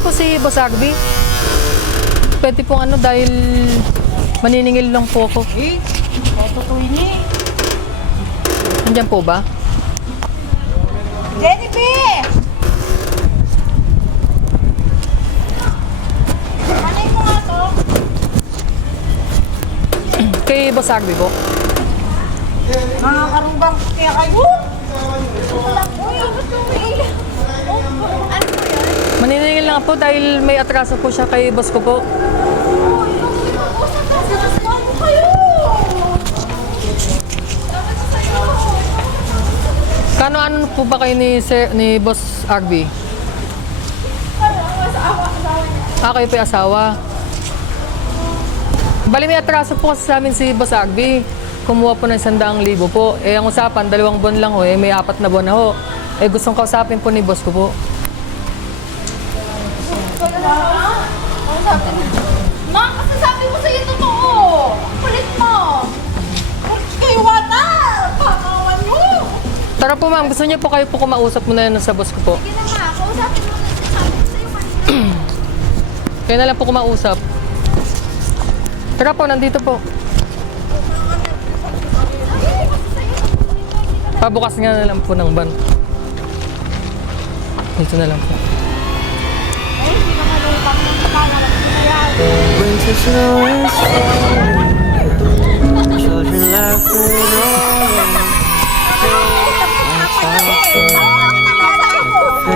Nandiyan po si Boss Agbi. Pwede pong ano dahil maniningil lang po ako. Nandiyan po ba? Jennifer! Anay mo nga to? Kay Boss Agbi po. Mga karubang kaya kayo. Wala po yun. Ano po yan? Maniningil lang po dahil may atraso po siya kay boss ko po. Ano kayo? Ano po ba kayo ni Boss Agbi? Kayo po yung asawa. Bali may atraso po kasi sa amin si Boss Agbi. Kumuha po ng 100,000 po. Eh ang usapan, 2 buwan lang ho. Eh may 4 na buwan na ho. Eh gustong kausapin po ni boss ko po. Ma, kasi sabi mo sa'yo totoo. Kulit mo. Kayo wata. Pangawan mo. Tara po ma'am, gusto niyo po kayo po kumausap muna yan sa boss ko po. Sige na nga, kausapin mo na sabi ko sa'yo kanina. Kaya na lang po kumausap. Tara po, nandito po. Pabukas nga na lang po ng van. Dito na lang po. Winter snow is falling, children laughing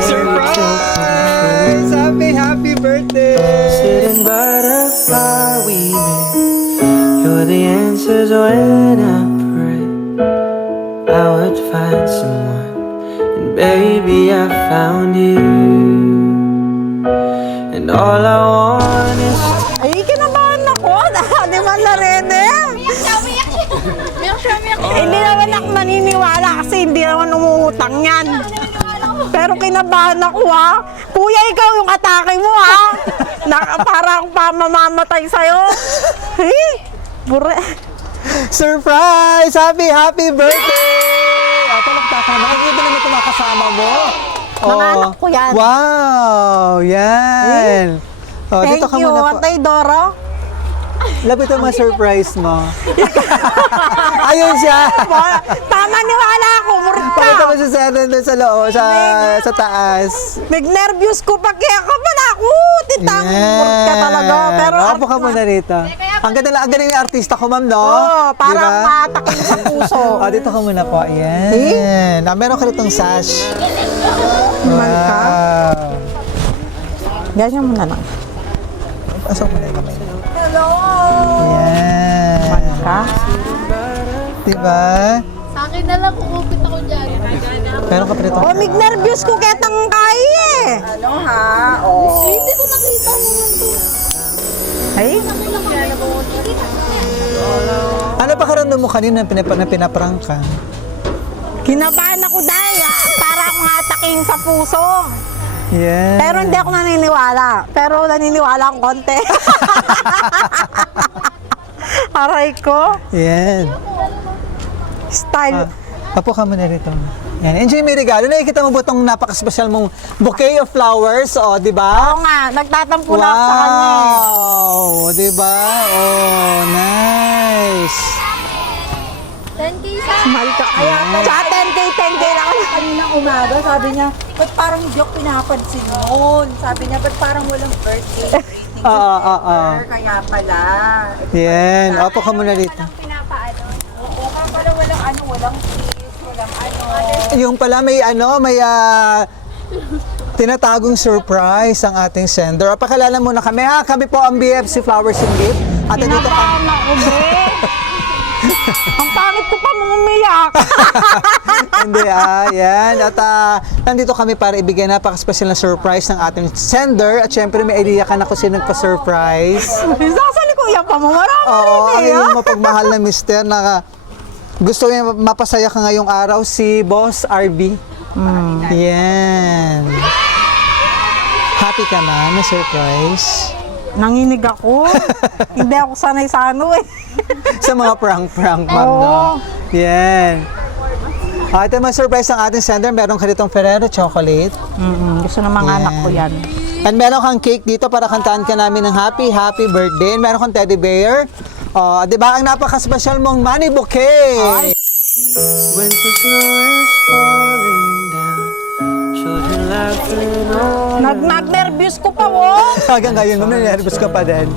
Surprise! Happy birthday! sitting by the fire we met. You're the answers when I pray I would find someone, and baby I found you. And all I want is Ay, kinabahan ako. Di man na rin eh. Hindi naman ako maniniwala kasi hindi naman umutang yan. Pero kinabahan ako ha. Kuya, ikaw yung atake mo ha. Para akong pamamamatay sa'yo. Eh, bure. Surprise! Happy birthday! Ako nagtatama. Nakikita naman ito mga kasama mo. Mga anak ko yan. Wow! Yan! Oh, Thank dito ka you, muna po. Antay Doro. Lapit ang mga surprise mo. Ayun siya! Tama, niwala ako. Murit ka. Pakita mo sa doon sa loob, sa taas. Nag-nervous ko pag kaya ka pala ako. Titang, murit ka talaga. Pero Opo ka muna rito. Ang galing yung artista ko, ma'am, no? Oo, parang Diba? matakin sa puso. Oh, dito ka muna po. Ayan. Meron ka ritong sash. Wow. Ganyan mo na lang. Pasok mo na yung kamay. Hello! Ayan. Ka? Diba? Sa akin na lang, kukupit ako dyan. Meron ka pa ritong... Oh, mig-nervous ko ketang kaya eh. Ano ha? Oh. Hindi ko nakita naman to. Ay? Ano pa karamdam mo kanina na pinaprank ka? Kinabahan ako dahil para akong hataking sa puso. Yeah. Pero hindi ako naniniwala. Pero naniniwala akong konti. Aray ko. Yan. Style. Apo ka muna rito. Yan. Enjoy mo yung regalo. Nakikita mo ba itong napaka-special mong bouquet of flowers? O, di ba? Oo nga, nagtatampo na ako sa kanya eh. Wow! Di ba? Oh, nice. 10K sa Mahal ka. Kaya, sa 10K lang. Kanina umaga, sabi niya, ba't parang joke pinapansin noon? Sabi niya, ba't parang walang birthday greeting sa December? Kaya pala. Yan. Apo ka muna rito. Oo, kaya pala walang kiss, walang Yung pala may tinatagong surprise ang ating sender. Pakilala muna kami ha. Kami po ang BFC Flowers and Gift. At dito kami. Kinabahan ako, be. Ang pangit ko pa mong umiyak. Hindi yan. At nandito kami para ibigay napaka-special na surprise ng ating sender. At syempre may idea ka na kung sino nagpa-surprise. Sasalikuyan pa mo. Marami Oo, ang rin eh. iyong mapagmahal na mister na gusto niya mapasaya ka ngayong araw, si Boss RB. Yan. Happy ka na, may surprise. Nanginig ako. Hindi ako sanay sa ano eh. Sa mga prank-prank, ma'am, no? Yan. Ito may surprise ang ating sender. Meron ka ditong Ferrero chocolate. Gusto ng mga Yan. anak ko yan. And meron kang cake dito para kantaan ka namin ng happy birthday. And meron kang teddy bear. Di ba? Ang napaka-special mong money bouquet. Winter snow is falling down. Children laughing all Nag-nervous ko pa, oh. Hanggang ngayon, nervous ka pa din.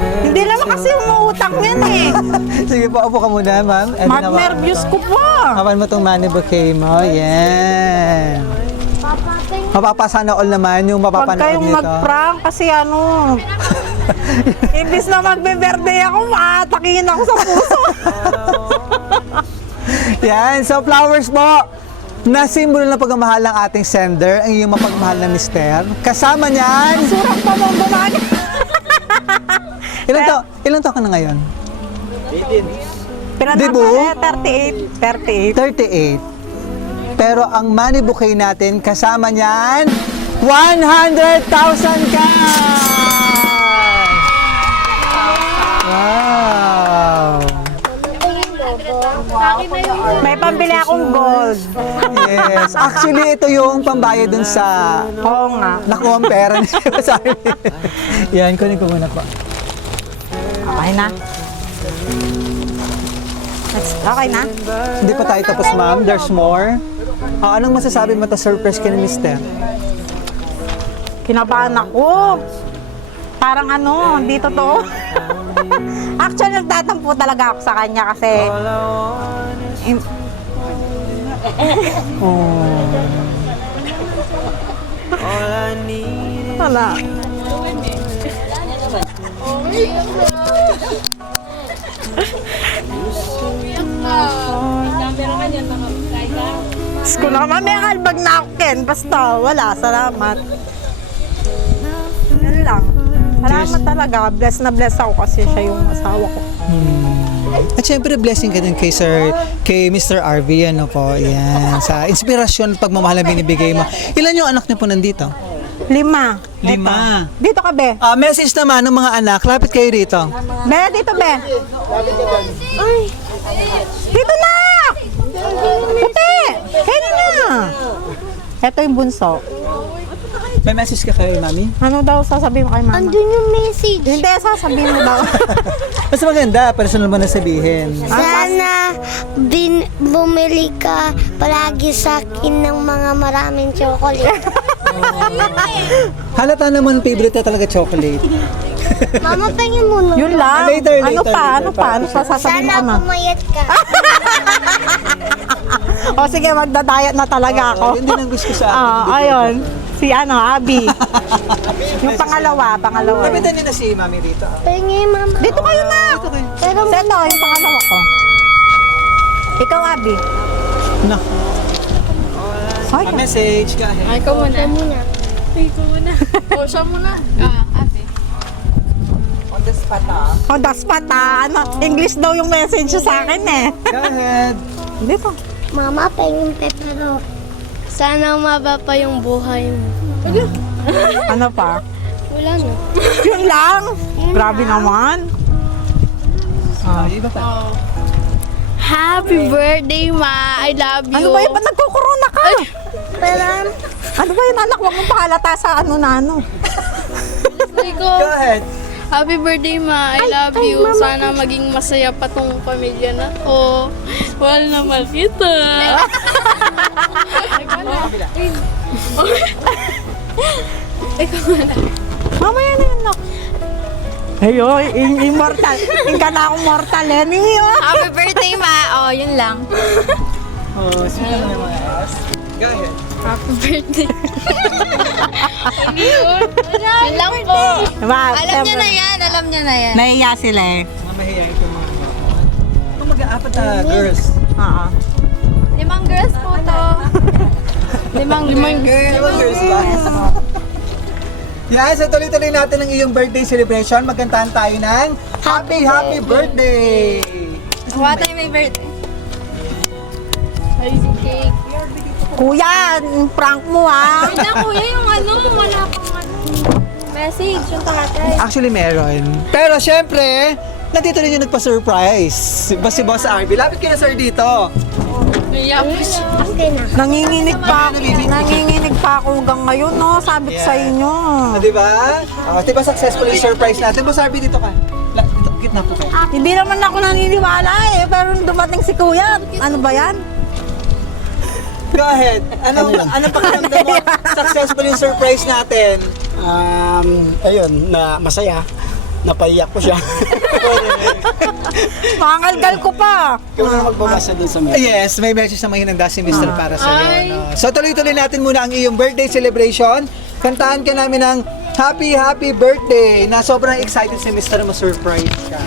Hindi naman kasi umuutang yan eh. Sige po, upo ka muna, ma'am. And Mag-nervous ko pa. hawan mo tong money bouquet mo. Yan. Mapapasana all naman yung Huwag mapapanood kayong nito. mag-prank kasi ano. Imbis na magbe-birthday ako, maatakihin ako sa puso. Yan. So, flowers po. Na simbolo ng pagmamahal ng ating sender, ang iyong mapagmahal na mister. Kasama niyan. Surang pa mong bumagi. Ilan taon ka na ngayon? Pinanapa, Dibu? 38. 38. Pero ang money bouquet natin, kasama niyan, 100,000 cash! Wow! May pambili akong gold. Yes. Actually, ito yung pambayad dun sa Oo nga. nakuha ang pera niya sa akin. Yan, kunin ko muna po. Okay na. Okay na? Hindi pa tayo tapos, ma'am. There's more. Anong masasabi mo to surprise ka ni mister? Kinabahan ako. Parang ano, hindi totoo. Actually, nagtatampo talaga ako sa kanya kasi all I need is wala. Ko na mamaya kalbag na ako, Ken. Basta, wala. Salamat. Yan lang. Salamat talaga. Bless na bless ako kasi siya yung asawa ko. At syempre, blessing ka din kay kay Mr. RV, ano po, yan. Sa inspirasyon, pagmamahal na binibigay mo. Ilan yung anak niyo po nandito? 5. 5. Dito ka, Be. Message naman ng mga anak, lapit kayo rito. Be, dito, Be. Ay. Dito na! Puti! Kaya na! Ito yung bunso. May message ka kay mami? Ano daw sasabihin mo kay mama? Andun yung message. Hindi, sasabihin mo daw. Mas maganda, personal mo na sabihin. Sana bumili ka palagi sa akin ng mga maraming chocolate. Halata naman, favorite na talaga chocolate. Mama, pengin mo na. Yun lang. Later, Ano later, pa? later Ano pa. pa? Ano pa sasabihin mo Sana ama? pumayat ka. O sige, magdadayat na talaga ako. Yun din ang gusto ko sa akin. Ayun. Si Abby. Yung pangalawa. Lapitan niyo na si mami rito. Pengin, mama. Dito kayo na. Pero Seto, yung pangalawa ko. Ikaw, Abby. No. Ay, A message ka. ikaw muna. O, siya muna. Ate. On the spot, ah. on the spot, ano, English daw yung message niya sa akin eh. Go ahead. Dito. Mama, pengin pepero. Sana umaba pa yung buhay mo. Ano pa? Wala na. Yun lang. Grabe naman. Iba pa. Happy birthday, Ma. I love you. Ano ba yun? Ba't nagkukorona ka? Pero, Ano ba yun, anak? Huwag mong pahalata sa ano na ano. Go ahead. Happy birthday, Ma. I love you. Sana maging masaya pa tong pamilya na to. Mahal naman kita. Mamaya na yun, nak. Ayo, immortal. Hindi ka na akong mortal, eh. Happy birthday, Ma. Oh, yun lang. Oh, sino naman else? Go ahead. Happy birthday. Yun lang po. Diba? Alam niya na yan. Alam niya na yan. Nahiya sila eh. Mga mahihayin ko mga Kung mag-aapat na girls. Oo. 5 girls po to. 5 girls. 5 girls ba? Yan, so tuloy-tuloy natin ang iyong birthday celebration. Magkantahan tayo ng Happy Birthday! Kuha tayo may birthday. Icing cake. Kuya, prank mo ah. Wait na, kuya, yung ano, wala pang ano. Message, yung tatay. Actually, meron. Pero syempre, nandito rin yung nagpa-surprise. Si Boss RB. Lapit ka na, sir, dito. Naiyak po siya. Nanginginig pa ako hanggang ngayon, no? Sabi ko sa inyo. Di ba? Di ba successful yung surprise natin? Boss Arby, dito ka. Dito, gitna po kayo. Hindi naman ako naniniwala eh, pero nung dumating si Kuya, ano ba yan? Go ahead. Ano pakiramdam mo? Successful yung surprise natin. Ayun, na masaya. Napaiyak ko siya. Mangalgal ko pa. Ikaw na magbabasa dun sa mga. Yes, may message na mahinanda si Mr. para sa iyo. No? So tuloy-tuloy natin muna ang iyong birthday celebration. Kantahan ka namin ng happy birthday na sobrang excited si Mr. ma-surprise ka.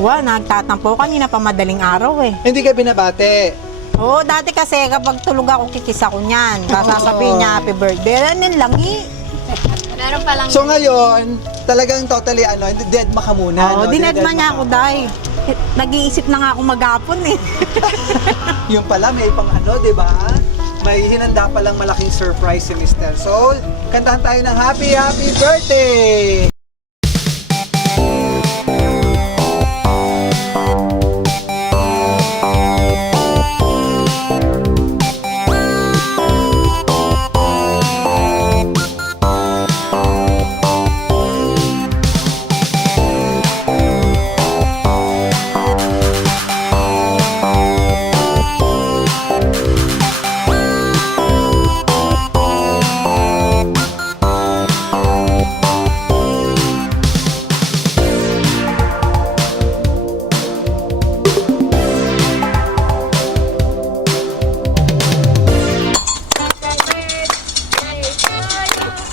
Nagtatampo kanina pa madaling araw eh. Hindi ka binabate. Oo, dati kasi kapag tulog ako, kikis ako niyan. Sasabihin niya happy birthday. Yan lang eh. Meron pa lang. So ngayon, talagang totally dead ma ka muna. Oo, no? dinedma niya ako dahil. Nag-iisip na nga ako maghapon eh. Yung pala, may pang di ba? May hinanda palang malaking surprise si Mr. Soul. Kantahan tayo ng happy birthday!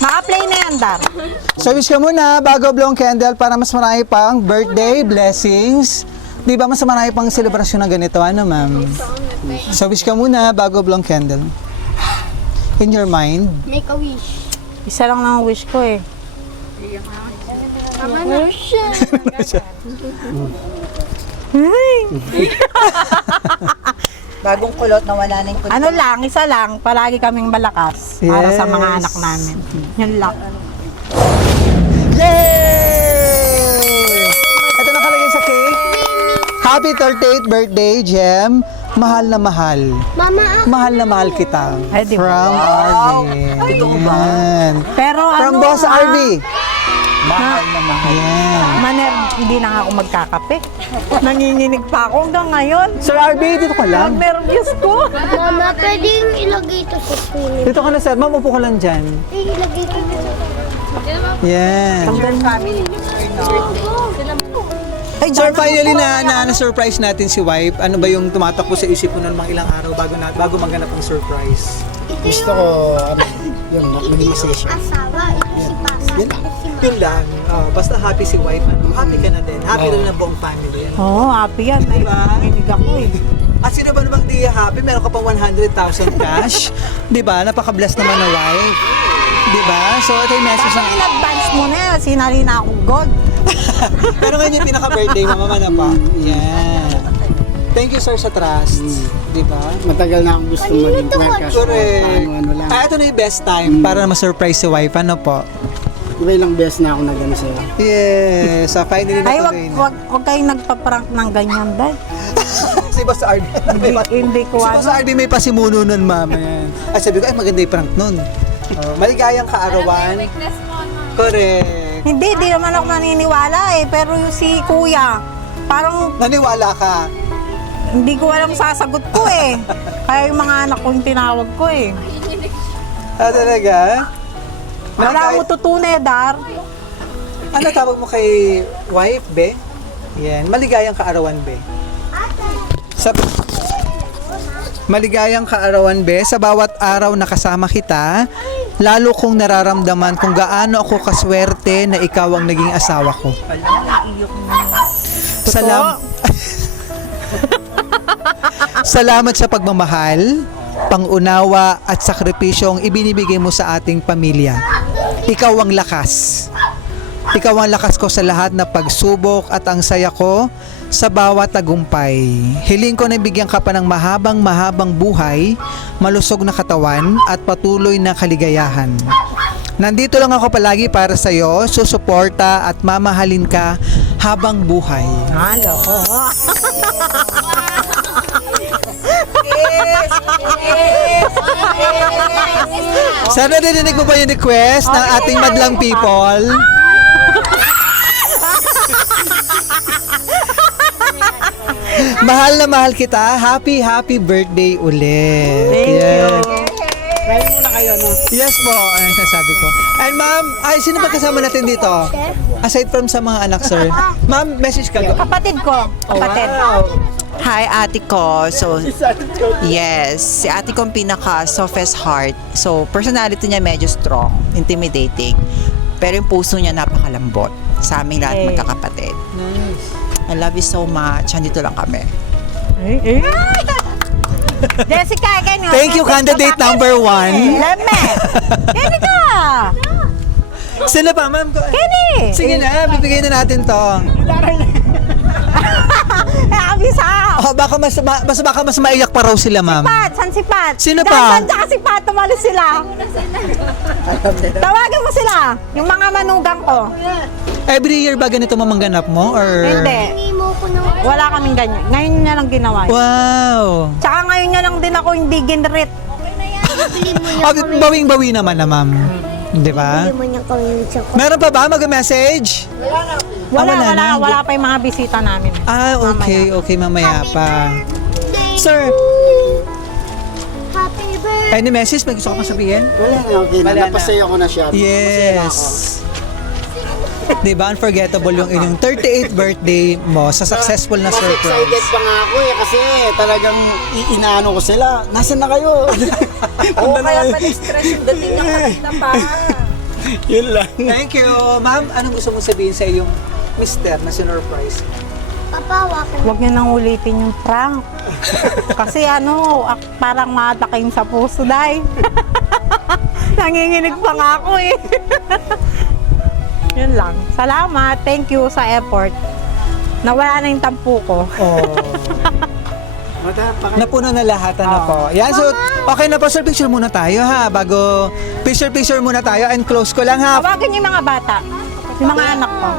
Naka-play na yan, Dar. So wish ka muna bago blow ang candle para mas marami pang birthday, blessings. Di ba mas marami pang selebrasyon na ganito, ano ma'am? So wish ka muna bago blow ang candle. In your mind. Make a wish. Isa lang naman wish ko eh. Tama na siya. Bagong kulot na wala na yung kulot. Ano lang, isa lang, palagi kaming malakas para sa mga Yes. anak namin. Yun lang. Yay! Ito nakalagay sa cake. Happy 38th birthday, Jem. Mahal na mahal. Mama, Mahal na mahal kita. Ay, di ba? From Arvin. Ayan. Pero From ano, Boss Arby. Mahal na mahal. Ayan. Maner, hindi na nga ako magkakape. Nanginginig pa ako hanggang ngayon. Sir Arby, dito ka lang. Nervous ko. Mama, pwede yung ilagay ito sa swimming. Dito ka na, sir. Ma'am, upo ka lang dyan. Ilagay ko ito. Yan. Sir, finally na surprise natin si wife. Ano ba yung tumatakbo sa isip mo ng mga ilang araw bago maganap ang surprise? Gusto ko, yun, maging masaya siya. Asawa, ito si Pasa. Yun, yun lang. Basta happy si wife. Happy ka na din. Happy na ng buong family. Oo, happy yan. Ay, Diba? nanginginig ako eh. At sino ba namang di happy? Meron ka pang 100,000 cash. Diba? Napaka-bless naman na wife. Diba? So, ito yung message Dapat na... in-advance mo na yan. Sinali na akong God. Pero ngayon yung pinaka-birthday mo, mama na pa. Yan. Thank you, sir, sa trust. Diba? Matagal na akong gusto maging plan kaso Correct. ano lang. Ito na yung best time para na ma-surprise si wife. Ano po? Iba ilang beses na ako nagano sa'yo. Yes. So, finally Ay, natuloy na. wag kayong nagpa-prank ng ganyan, Day. Si Boss Arby. Hindi ko Si Boss ano. Arby may pasimuno nun, mama. Yan. Ay, sabi ko, ay maganda yung prank nun. Maligayang kaarawan. Correct. Hindi, di naman ako naniniwala eh. Pero yung si Kuya, parang Naniwala ka. hindi ko alam sasagot ko eh. Kaya yung mga anak ko yung tinawag ko eh. Talaga? Wala akong tutunay, Dar. Ano tawag mo kay wife, be? Yan. Maligayang kaarawan, be. Maligayang kaarawan, be. Sa bawat araw na kasama kita, lalo kong nararamdaman kung gaano ako kaswerte na ikaw ang naging asawa ko. Salamat sa pagmamahal, pangunawa at sakripisyong ibinibigay mo sa ating pamilya. Ikaw ang lakas. Ikaw ang lakas ko sa lahat na pagsubok at ang saya ko sa bawat tagumpay. Hiling ko na bigyan ka pa ng mahabang buhay, malusog na katawan at patuloy na kaligayahan. Nandito lang ako palagi para sa iyo, susuporta at mamahalin ka habang buhay. Halo. Sana narinig mo ba yung request ng ating madlang people? Mahal na mahal kita. Happy birthday ulit. Thank you. Kaya muna kayo, no? Yes po, ano yung sasabi ko. And ma'am, sino ba kasama natin dito? Aside from sa mga anak, sir. Ma'am, message ka. Kapatid ko. Kapatid. Hi, ate ko. So, yes. Si ate ko ang pinaka-softest heart. So, personality niya medyo strong, intimidating. Pero yung puso niya napakalambot sa aming lahat magkakapatid. I love you so much. Andito lang kami. Jessica, ganyan. Thank you, candidate number 1. Leme. Kenny ka. Sino pa, ma'am? Kenny. Sige na, bibigay na natin to. Abisa. Oh, baka mas maiyak pa raw sila, ma'am. Pat, san si Pat? Sino pa? Dahan tsaka si Pat, tumalis sila. Tawagan mo sila. Yung mga manugang ko. Every year ba ganito mamangganap mo? Or... Hindi. Wala kaming ganyan. Ngayon niya lang ginawa. Wow. Tsaka ngayon niya lang din ako hindi ginrit. Oh, bawing-bawi naman na, ma'am. Di ba? Meron pa ba mag-message? Wala pa yung mga bisita namin. Okay, mamaya pa. Sir, Happy birthday. any message? May gusto ko pang sabihin? Wala na, okay na. Wala na. Napasaya ko na siya. Masaya na ako. Yes. Di ba? Unforgettable yung inyong 38th birthday mo sa successful na Mas excited surprise. pa nga ako kasi talagang inaano ko sila. Nasaan na kayo? Oo, kaya stress yung dating ng kanina pa. Yun lang. Thank you. Ma'am, anong gusto mong sabihin sa iyong mister na sinurprise? Papawa ko. Huwag niyo nang ulitin yung prank. Kasi parang matakim sa puso, day. Nanginginig pa nga ako eh. Yun lang. Salamat. Thank you sa effort. Nawala na yung tampu ko. Napuno na lahat na po. Yan, so, okay na po, sir. Picture muna tayo, ha? Bago, picture muna tayo and close ko lang, ha? Tawagan yung mga bata. Yung mga anak ko.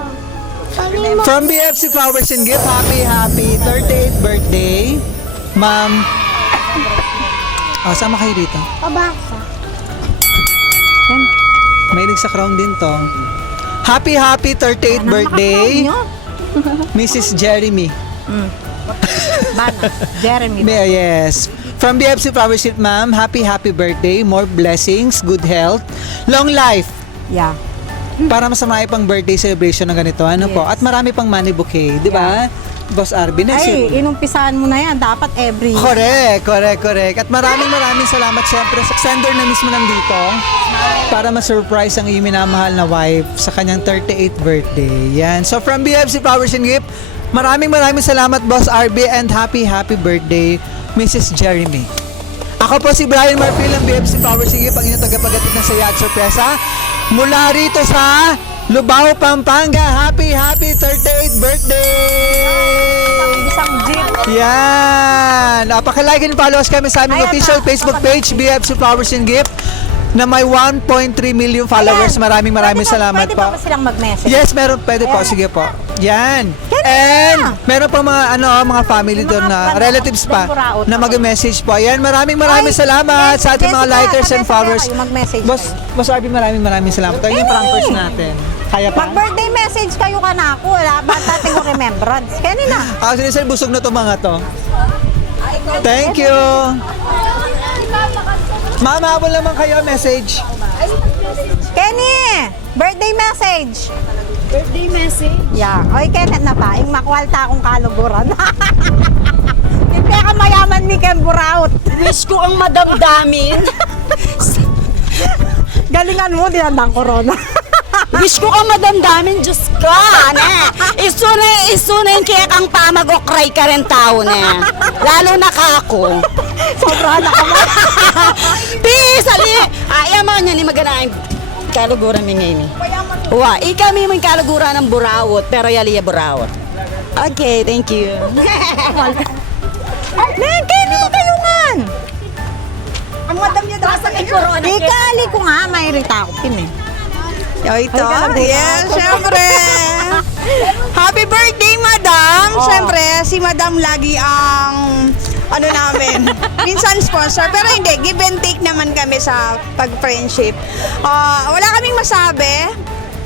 From BFC Flowers and Gift, happy 38th birthday. Ma'am. Sama kayo dito. Pabasa. May sa crown din to. Happy 38th birthday, Mrs. Jeremy. Bana. Jeremy. Yes. From BFC Flowers and Gift, ma'am, happy birthday. More blessings, good health, long life. Yeah. Para masama pang birthday celebration ng ganito, ano po? At marami pang money bouquet, di ba? Boss Arby, next Ay, year. inumpisahan mo na yan. Dapat every Correct. At maraming salamat siyempre sa sender na mismo nandito para ma-surprise ang iyong minamahal na wife sa kanyang 38th birthday. Yan. So from BFC Flowers and Gift, maraming salamat Boss Arby and happy birthday Mrs. Jeremy. Ako po si Brian Marfil ng BFC Flowers and Gift, ang inyong tagapaghatid ng saya at sorpresa. Mula rito sa Lubao, Pampanga. Happy 38th birthday! isang jeep. Yan! Paki-like and follow us kami sa aming Ayan official na. Facebook page, BFC Flowers and Gift, na may 1.3 million followers. Maraming salamat Pwede po. ba silang mag-message? Yes, pwede po. Sige po. Yan. And meron pa mga family doon na relatives pa na mag-message po. Yan, maraming salamat sa ating mga likers and followers. Mag-message Boss Arby, maraming salamat. Ito yung prankers natin. Kaya pa? Mag-birthday message kayo ka na ako. Wala ba natin yung remembrance? Kenny na. Actually, sir, busog na itong mga to. Thank you. Mama, habol naman kayo, message. Kenny! Birthday message! Birthday message? Yeah. Oy, Kenneth na ba? Yung makwalta akong kaluguran. Hindi ka mayaman ni Ken Buraut. Wish ko ang madamdamin. Galingan mo, dinandang corona. Wish ko ang madamdamin, Diyos ko, ne. Isunay kaya kang pamag-okray ka rin tao, ne. Lalo na ka ako. Sobra na ka mo. Peace, ali. Ayaw mo niya ni maganahin. Kaluguran mi ngayon. Wa, ikami mo yung kaluguran ng Burawot, pero yaliya Burawot. Okay, thank you. Kenny, kayo nga! Ang madam niya daw sa corona. Ikali ko nga, may rita ako, Kim eh. O ito, yes, syempre. Happy birthday, Madam. Syempre, si Madam lagi ang ano namin. Minsan sponsor, pero hindi, give and take naman kami sa pag-friendship. Wala kaming masabi.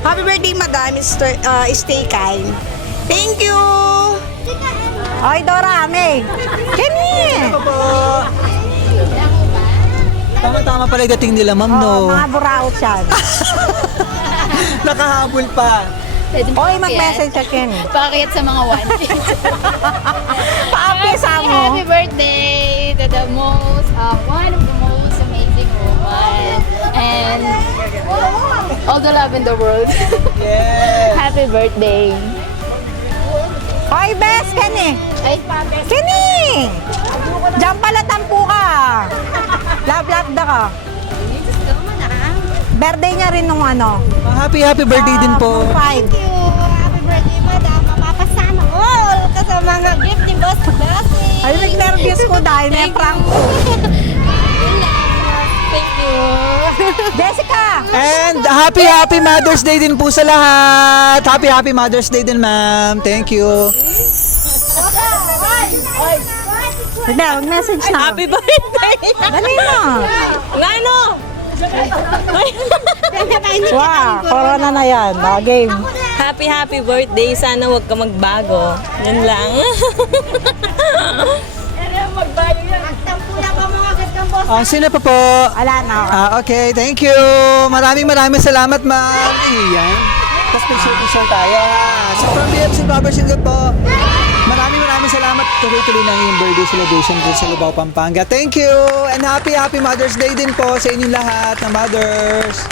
Happy birthday, Madam. Stay kind. Thank you! Ay, Dora, May. Kenny! Tama-tama pala yung dating nila, ma'am, no? Oh, mga buraot yan. Nakahabol pa. Oy, mag-message ka, Kenny. Pakiyat sa mga one. Paapisa mo. Happy birthday to the most, one of the most amazing woman. And all the love in the world. Yes. Happy birthday. Oy, best, Kenny. Ay, Kenny! Diyan pala tampu ka. Love da ka. Birthday niya rin nung ano. Happy birthday din po. 5. Thank you. Happy birthday, Madam. Mapapasana all ka sa mga gift ni Boss Blessing. Ay, nag-nervous ko dahil may prank ko. thank you. Jessica! And happy Mother's Day din po sa lahat. Happy Mother's Day din, ma'am. Thank you. Hindi, mag-message na. Happy birthday! Dali na. Ano? Wow, corona na yan. Game. Happy birthday. Sana huwag ka magbago. Yan lang. Sino pa po? Wala na. Okay, thank you. Maraming salamat, ma'am. Iyan. Tapos picture tayo, ha. So, from BFC Barbershop po, maraming salamat. Tuloy-tuloy na yung birthday celebration dito sa Lubao, Pampanga. Thank you. And happy Mother's Day din po sa inyong lahat na mothers.